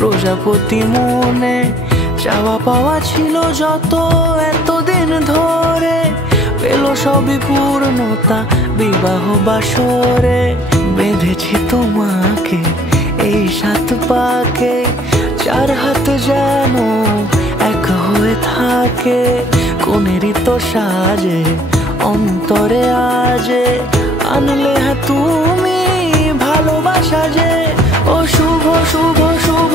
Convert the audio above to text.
প্রজাপতি মনে চাওয়া পাওয়া ছিল যত এতদিন ধরে, পেল সবই পূর্ণতা বিবাহ বাসরে। বেঁধেছি তোমাকে এই 7 পাকে, 4 হাত যেন এক হয়ে থাকে। কোনেরই তো সাজে অন্তরে আজে আনলে হ্যাঁ তুমি ভালোবাসা যে। ও শুভ শুভ শুভ